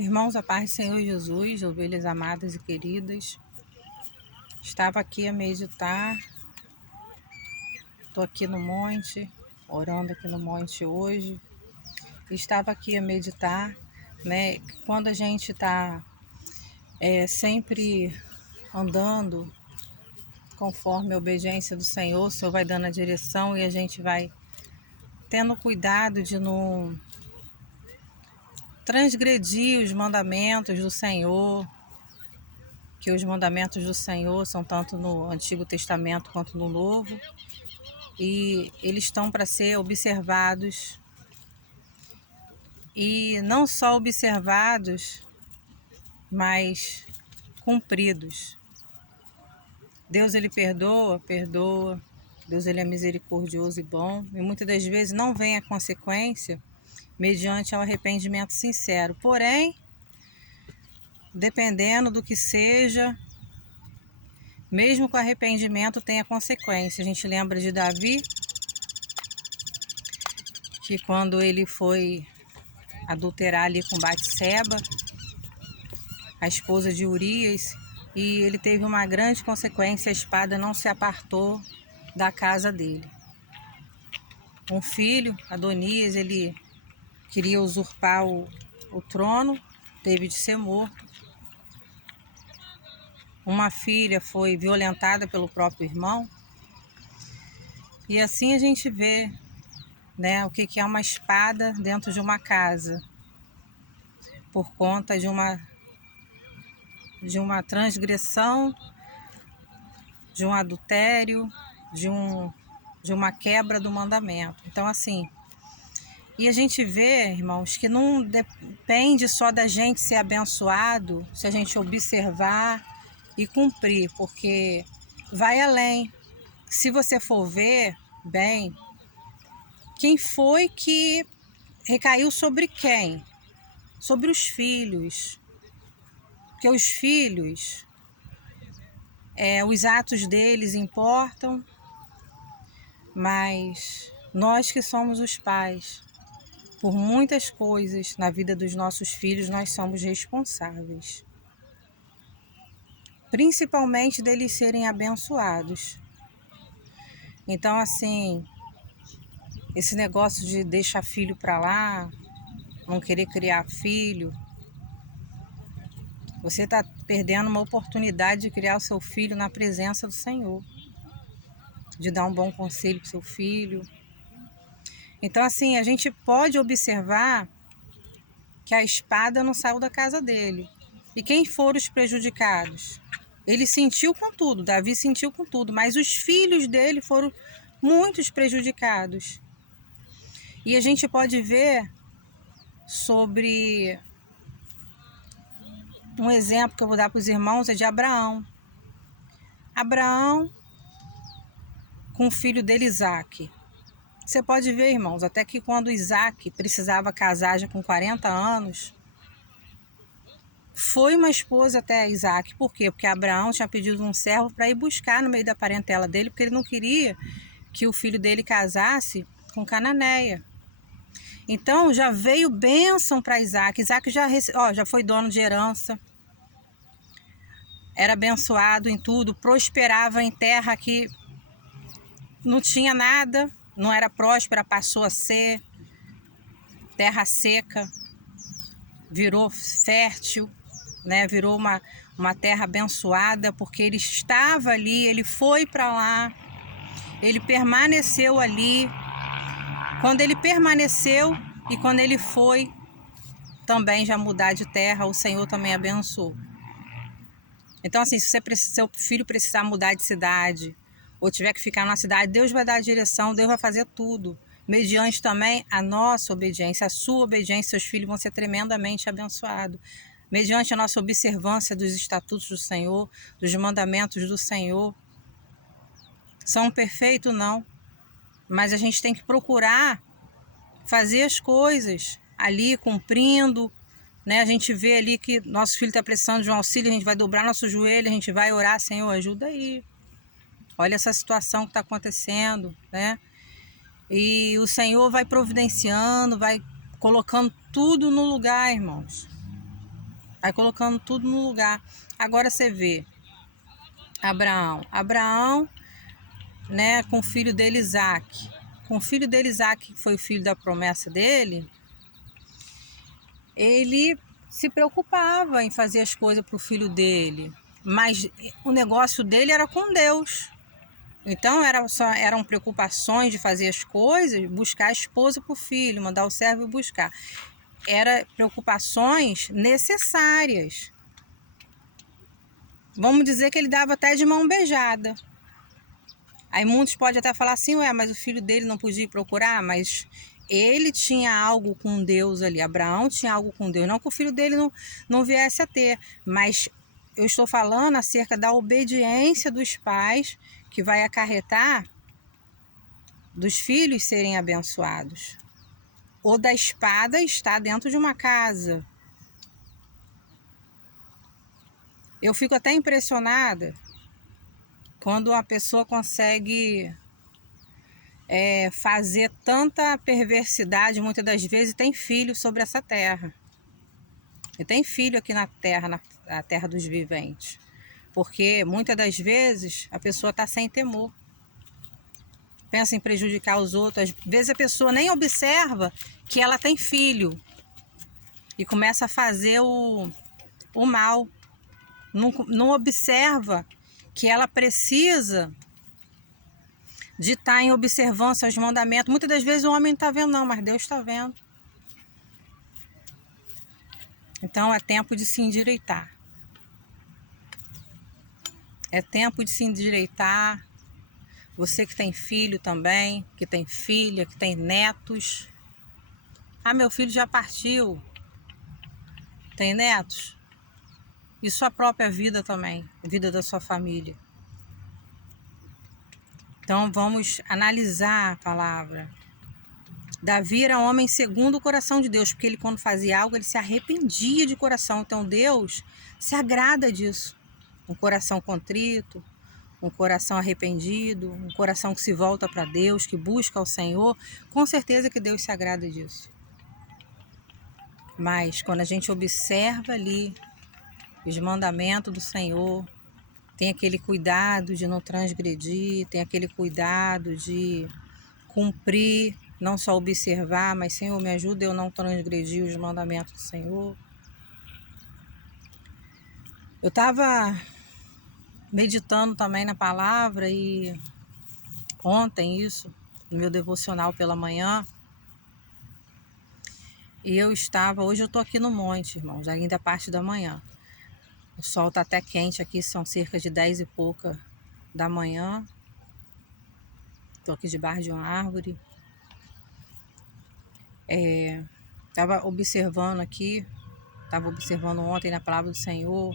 Irmãos, a paz do Senhor Jesus, ovelhas amadas e queridas, estava aqui a meditar, estou aqui no monte, orando aqui no monte hoje, estava aqui a meditar, né? Quando a gente está sempre andando conforme a obediência do Senhor, o Senhor vai dando a direção e a gente vai tendo cuidado de não transgredir os mandamentos do Senhor, que os mandamentos do Senhor são tanto no Antigo Testamento quanto no Novo, e eles estão para ser observados, e não só observados, mas cumpridos. Deus, ele perdoa, Deus, ele é misericordioso e bom, e muitas das vezes não vem a consequência mediante ao arrependimento sincero. Porém, dependendo do que seja, mesmo com arrependimento tem a consequência. A gente lembra de Davi, que quando ele foi adulterar ali com Batseba, a esposa de Urias, e ele teve uma grande consequência, a espada não se apartou da casa dele. Um filho, Adonias, ele queria usurpar o trono, teve de ser morto. Uma filha foi violentada pelo próprio irmão. E assim a gente vê, né, o que é uma espada dentro de uma casa, por conta de uma transgressão, de um adultério, de uma quebra do mandamento. Então, assim, e a gente vê, irmãos, que não depende só da gente ser abençoado, se a gente observar e cumprir, porque vai além. Se você for ver bem, quem foi que recaiu sobre quem? Sobre os filhos. Porque os filhos, os atos deles importam, mas nós que somos os pais, por muitas coisas na vida dos nossos filhos, nós somos responsáveis. Principalmente deles serem abençoados. Então, assim, esse negócio de deixar filho para lá, não querer criar filho, você está perdendo uma oportunidade de criar o seu filho na presença do Senhor, de dar um bom conselho para o seu filho. Então, assim, a gente pode observar que a espada não saiu da casa dele. E quem foram os prejudicados? Ele sentiu com tudo, Davi sentiu com tudo, mas os filhos dele foram muitos prejudicados. E a gente pode ver sobre um exemplo que eu vou dar para os irmãos, é de Abraão. Abraão com o filho dele, Isaque. Você pode ver, irmãos, até que quando Isaque precisava casar já com 40 anos, foi uma esposa até Isaque. Por quê? Porque Abraão tinha pedido um servo para ir buscar no meio da parentela dele, porque ele não queria que o filho dele casasse com Cananeia. Então já veio bênção para Isaque. Isaque já foi dono de herança, era abençoado em tudo, prosperava em terra que não tinha nada, não era próspera, passou a ser terra seca, virou fértil, né? Virou uma terra abençoada, porque ele estava ali, ele foi para lá, ele permaneceu ali. Quando ele permaneceu e quando ele foi também já mudar de terra, o Senhor também abençoou. Então, assim, se seu filho precisar mudar de cidade ou tiver que ficar na cidade, Deus vai dar a direção, Deus vai fazer tudo. Mediante também a nossa obediência, a sua obediência, seus filhos vão ser tremendamente abençoados. Mediante a nossa observância dos estatutos do Senhor, dos mandamentos do Senhor. São perfeitos? Não. Mas a gente tem que procurar fazer as coisas ali, cumprindo, né? A gente vê ali que nosso filho está precisando de um auxílio, a gente vai dobrar nosso joelho, a gente vai orar, Senhor, ajuda aí. Olha essa situação que está acontecendo, né? E o Senhor vai providenciando, vai colocando tudo no lugar, irmãos. Vai colocando tudo no lugar. Agora você vê Abraão, né, com o filho dele Isaac. Com o filho dele Isaac, que foi o filho da promessa dele, ele se preocupava em fazer as coisas para o filho dele, mas o negócio dele era com Deus. Então eram preocupações de fazer as coisas, buscar a esposa para o filho, mandar o servo buscar. Eram preocupações necessárias. Vamos dizer que ele dava até de mão beijada. Aí muitos podem até falar assim, mas o filho dele não podia ir procurar, mas ele tinha algo com Deus ali. Abraão tinha algo com Deus. Não que o filho dele não viesse a ter, mas eu estou falando acerca da obediência dos pais, que vai acarretar dos filhos serem abençoados. Ou da espada estar dentro de uma casa. Eu fico até impressionada quando uma pessoa consegue fazer tanta perversidade, muitas das vezes, tem filho sobre essa terra. E tem filho aqui na terra, na terra dos viventes. Porque muitas das vezes a pessoa está sem temor. Pensa em prejudicar os outros. Às vezes a pessoa nem observa que ela tem filho. E começa a fazer o mal. Não observa que ela precisa de estar em observância aos mandamentos. Muitas das vezes o homem não está vendo não, mas Deus está vendo. Então é tempo de se endireitar. É tempo de se endireitar. Você que tem filho também, que tem filha, que tem netos. Meu filho já partiu. Tem netos? E sua própria vida também, a vida da sua família. Então vamos analisar a palavra. Davi era homem segundo o coração de Deus, porque ele quando fazia algo, ele se arrependia de coração. Então Deus se agrada disso. Um coração contrito, um coração arrependido, um coração que se volta para Deus, que busca ao Senhor. Com certeza que Deus se agrada disso. Mas quando a gente observa ali os mandamentos do Senhor, tem aquele cuidado de não transgredir, tem aquele cuidado de cumprir, não só observar, mas Senhor, me ajuda eu não transgredir os mandamentos do Senhor. Eu estava meditando também na palavra e ontem isso, no meu devocional pela manhã, e hoje eu estou aqui no monte, irmãos, ainda a parte da manhã. O sol está até quente aqui, são cerca de 10 e pouca da manhã. Estou aqui debaixo de uma árvore. Estava observando aqui, estava observando ontem na palavra do Senhor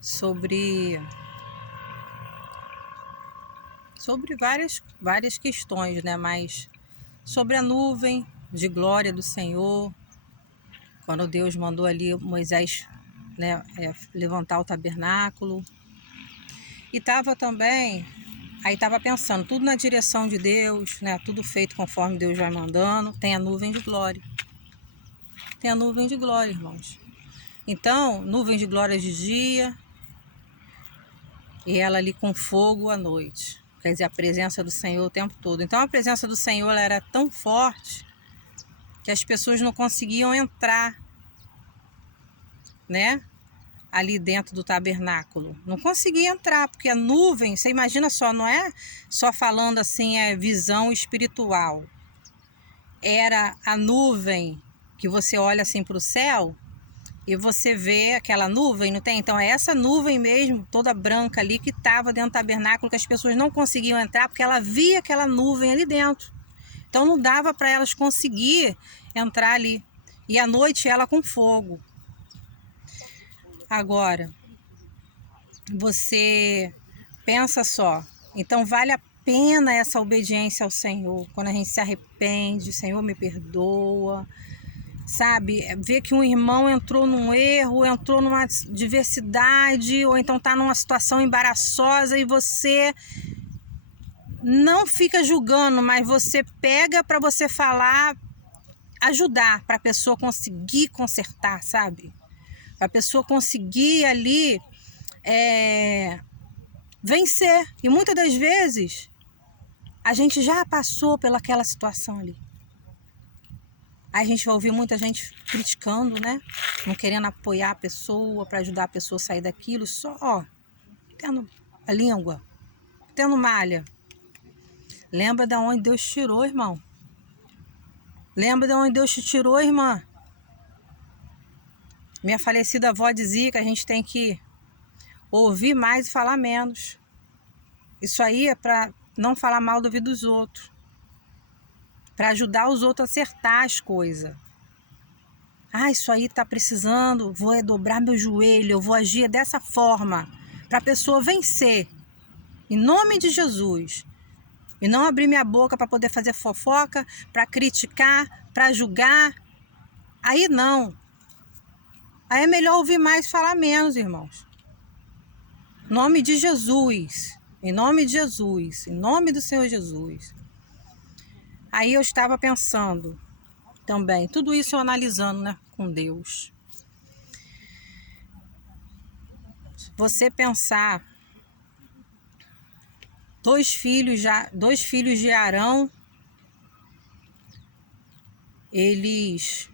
sobre várias questões, né? Mas sobre a nuvem de glória do Senhor, quando Deus mandou ali Moisés, né, levantar o tabernáculo. E estava também, aí estava pensando, tudo na direção de Deus, né, tudo feito conforme Deus vai mandando, tem a nuvem de glória. Tem a nuvem de glória, irmãos. Então, nuvem de glória de dia e ela ali com fogo à noite. Quer dizer, a presença do Senhor o tempo todo. Então, a presença do Senhor ela era tão forte que as pessoas não conseguiam entrar, né, ali dentro do tabernáculo. Não conseguia entrar, porque a nuvem, você imagina só, não é só falando assim, visão espiritual. Era a nuvem que você olha assim para o céu e você vê aquela nuvem, não tem? Então é essa nuvem mesmo, toda branca ali, que estava dentro do tabernáculo, que as pessoas não conseguiam entrar, porque ela via aquela nuvem ali dentro. Então não dava para elas conseguir entrar ali. E à noite ela com fogo. Agora, você pensa só, então vale a pena essa obediência ao Senhor, quando a gente se arrepende, Senhor me perdoa, sabe? Ver que um irmão entrou num erro, entrou numa diversidade, ou então está numa situação embaraçosa e você não fica julgando, mas você pega para você falar, ajudar para a pessoa conseguir consertar, sabe? para a pessoa conseguir ali vencer. E muitas das vezes a gente já passou pelaquela situação ali. Aí a gente vai ouvir muita gente criticando, né? Não querendo apoiar a pessoa, para ajudar a pessoa a sair daquilo, só, tendo a língua, tendo malha. Lembra de onde Deus te tirou, irmão? Lembra de onde Deus te tirou, irmã? Minha falecida avó dizia que a gente tem que ouvir mais e falar menos. Isso aí é para não falar mal do ouvido dos outros. Para ajudar os outros a acertar as coisas. Isso aí tá precisando, vou dobrar meu joelho, eu vou agir dessa forma. Para a pessoa vencer. Em nome de Jesus. E não abrir minha boca para poder fazer fofoca, para criticar, para julgar. Aí não. Aí é melhor ouvir mais e falar menos, irmãos. Em nome de Jesus. Em nome de Jesus. Em nome do Senhor Jesus. Aí eu estava pensando também, tudo isso eu analisando, né, com Deus. Você pensar, dois filhos de Arão, eles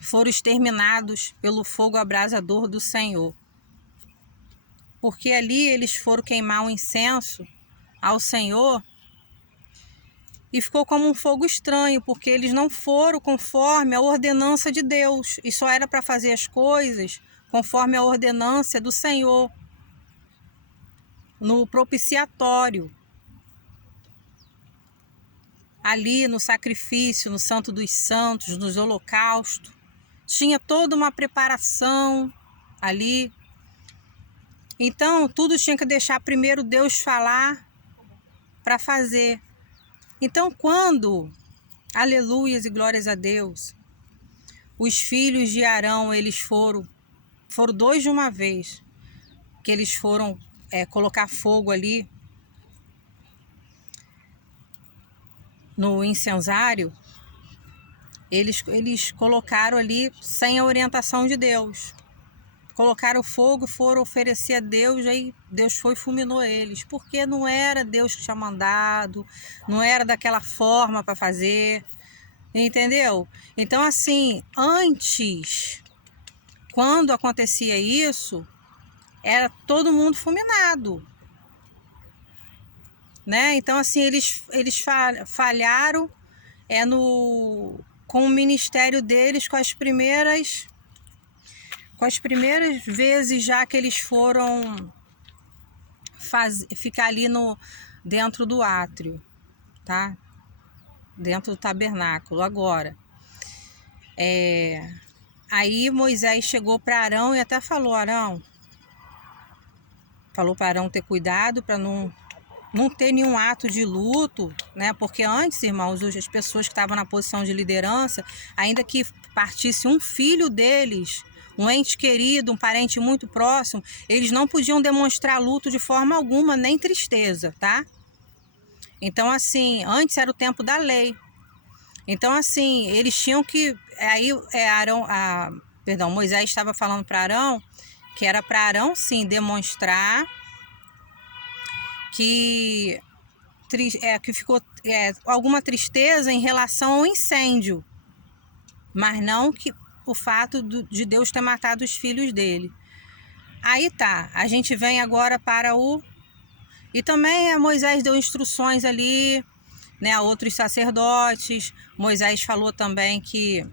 foram exterminados pelo fogo abrasador do Senhor. Porque ali eles foram queimar um incenso ao Senhor e ficou como um fogo estranho, porque eles não foram conforme a ordenança de Deus. E só era para fazer as coisas conforme a ordenança do Senhor, no propiciatório. Ali no sacrifício, no Santo dos Santos, nos holocaustos. Tinha toda uma preparação ali. Então, tudo tinha que deixar primeiro Deus falar para fazer. Então, quando, aleluias e glórias a Deus, os filhos de Arão, eles foram dois de uma vez, que eles foram colocar fogo ali no incensário, eles colocaram ali sem a orientação de Deus. Colocaram fogo, foram oferecer a Deus, aí Deus foi e fulminou eles, porque não era Deus que tinha mandado, não era daquela forma para fazer, entendeu? Então, assim, antes, quando acontecia isso, era todo mundo fulminado, né? Então, assim, eles falharam com o ministério deles, com as primeiras vezes já que eles foram ficar ali dentro do átrio, tá? Dentro do tabernáculo. Agora, aí Moisés chegou para Arão e até falou para Arão ter cuidado para não ter nenhum ato de luto, né? Porque antes, irmãos, as pessoas que estavam na posição de liderança, ainda que partisse um filho deles, um ente querido, um parente muito próximo, eles não podiam demonstrar luto de forma alguma, nem tristeza, tá? Então, assim, antes era o tempo da lei. Então, assim, eles tinham que... Aí, Moisés estava falando para Arão, que era para Arão, sim, demonstrar que ficou alguma tristeza em relação ao incêndio, mas não que o fato de Deus ter matado os filhos dele. Aí tá, a gente vem agora para e também Moisés deu instruções ali, né, a outros sacerdotes. Moisés falou também que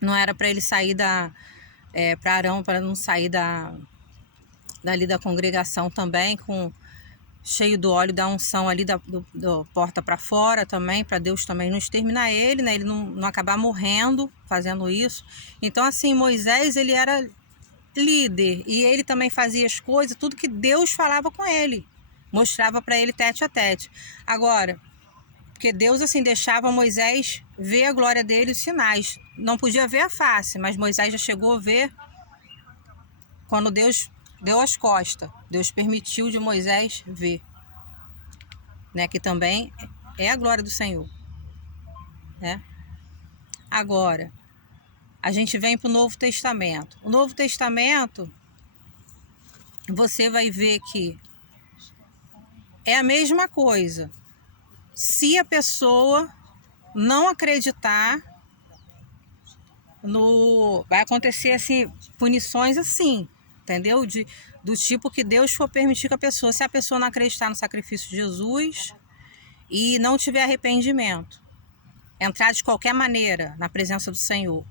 não era para ele sair para Arão, para não sair dali da congregação também, cheio do óleo da unção ali do porta para fora também, para Deus também não exterminar ele, né? Ele não acabar morrendo fazendo isso. Então, assim, Moisés, ele era líder e ele também fazia as coisas, tudo que Deus falava com ele, mostrava para ele tete a tete. Agora, porque Deus, assim, deixava Moisés ver a glória dele, os sinais. Não podia ver a face, mas Moisés já chegou a ver quando Deus deu as costas. Deus permitiu de Moisés ver, né? Que também é a glória do Senhor, né? Agora, a gente vem para o Novo Testamento. O Novo Testamento, você vai ver que é a mesma coisa. Se a pessoa não acreditar vai acontecer assim, punições assim, entendeu? Do tipo que Deus for permitir que a pessoa, se a pessoa não acreditar no sacrifício de Jesus e não tiver arrependimento, entrar de qualquer maneira na presença do Senhor,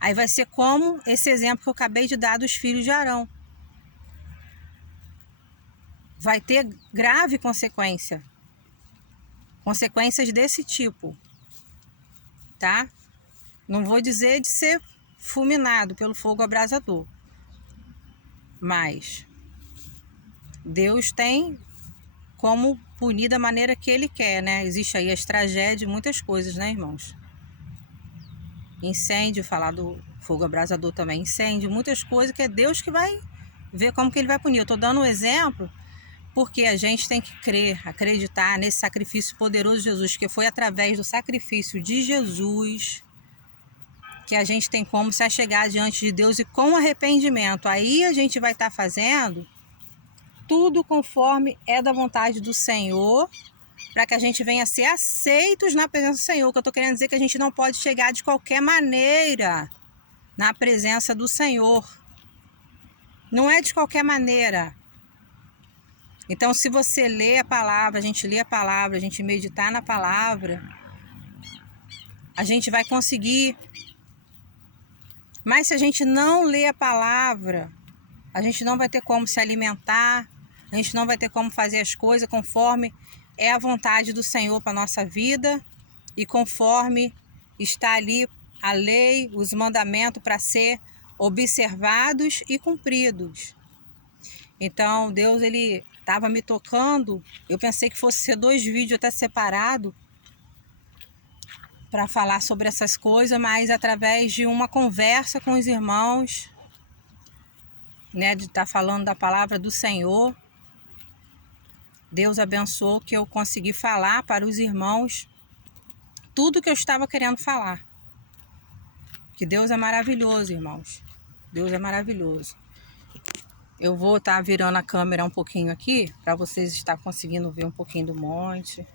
aí vai ser como esse exemplo que eu acabei de dar dos filhos de Arão. Vai ter grave consequência. Consequências desse tipo, tá? Não vou dizer de ser fulminado pelo fogo abrasador, mas Deus tem como punir da maneira que Ele quer, né? Existe aí as tragédias, muitas coisas, né, irmãos? Incêndio, falar do fogo abrasador também, incêndio, muitas coisas que é Deus que vai ver como que Ele vai punir. Eu estou dando um exemplo porque a gente tem que crer, acreditar nesse sacrifício poderoso de Jesus, que foi através do sacrifício de Jesus que a gente tem como se achegar diante de Deus e com arrependimento. Aí a gente vai estar fazendo tudo conforme é da vontade do Senhor, para que a gente venha a ser aceitos na presença do Senhor. Que eu estou querendo dizer que a gente não pode chegar de qualquer maneira na presença do Senhor. Não é de qualquer maneira. Então, se você lê a palavra, a gente lê a palavra, a gente meditar na palavra, a gente vai conseguir. Mas se a gente não lê a palavra, a gente não vai ter como se alimentar, a gente não vai ter como fazer as coisas conforme é a vontade do Senhor para a nossa vida e conforme está ali a lei, os mandamentos para ser observados e cumpridos. Então, Deus, Ele estava me tocando, eu pensei que fosse ser 2 vídeos até separados para falar sobre essas coisas, mas através de uma conversa com os irmãos, né, de estar falando da palavra do Senhor, Deus abençoou que eu consegui falar para os irmãos tudo que eu estava querendo falar. Que Deus é maravilhoso, irmãos. Deus é maravilhoso. Eu vou estar virando a câmera um pouquinho aqui, para vocês estar conseguindo ver um pouquinho do monte.